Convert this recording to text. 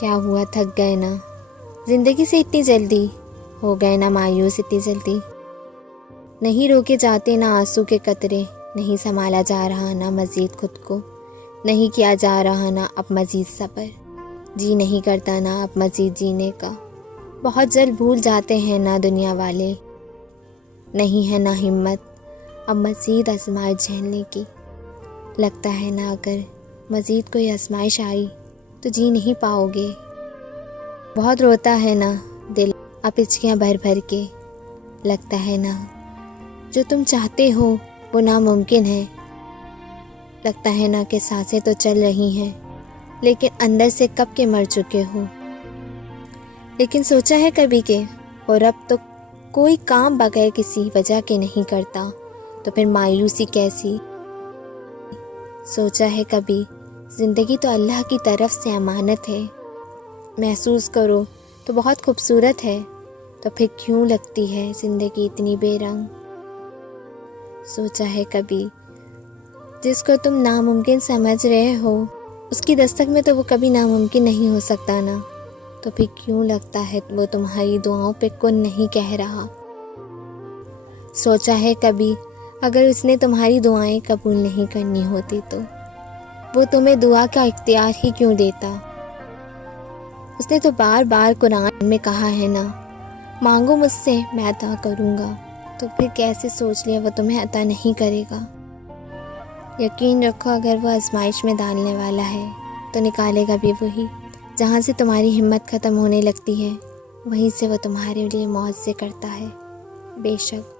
کیا ہوا، تھک گئے نا زندگی سے اتنی جلدی، ہو گئے نا مایوس اتنی جلدی؟ نہیں روکے جاتے نا آنسو کے قطرے، نہیں سنبھالا جا رہا نا مزید خود کو، نہیں کیا جا رہا نا اب مزید صبر، جی نہیں کرتا نا اب مزید جینے کا، بہت جلد بھول جاتے ہیں نا دنیا والے، نہیں ہے نا ہمت اب مزید آزمائش جھیلنے کی، لگتا ہے نا اگر مزید کوئی آزمائش آئی تو جی نہیں پاؤ گے، بہت روتا ہے نا دل اب ہچکیاں بھر بھر کے، لگتا ہے نا جو تم چاہتے ہو وہ ناممکن ہے، لگتا ہے نا کہ سانسیں تو چل رہی ہیں لیکن اندر سے کب کے مر چکے ہو، لیکن سوچا ہے کبھی کہ اور اب تو کوئی کام بغیر کسی وجہ کے نہیں کرتا تو پھر مایوسی کیسی؟ سوچا ہے کبھی زندگی تو اللہ کی طرف سے امانت ہے، محسوس کرو تو بہت خوبصورت ہے، تو پھر کیوں لگتی ہے زندگی اتنی بے رنگ؟ سوچا ہے کبھی جس کو تم ناممکن سمجھ رہے ہو اس کی دستک میں تو وہ کبھی ناممکن نہیں ہو سکتا نا، تو پھر کیوں لگتا ہے وہ تمہاری دعاؤں پہ کن نہیں کہہ رہا؟ سوچا ہے کبھی اگر اس نے تمہاری دعائیں قبول نہیں کرنی ہوتی تو وہ تمہیں دعا کا اختیار ہی کیوں دیتا؟ اس نے تو بار بار قرآن میں کہا ہے نا، مانگو مجھ سے میں عطا کروں گا، تو پھر کیسے سوچ لیا وہ تمہیں عطا نہیں کرے گا؟ یقین رکھو اگر وہ آزمائش میں ڈالنے والا ہے تو نکالے گا بھی وہی، جہاں سے تمہاری ہمت ختم ہونے لگتی ہے وہیں سے وہ تمہارے لیے معاوضے کرتا ہے، بے شک۔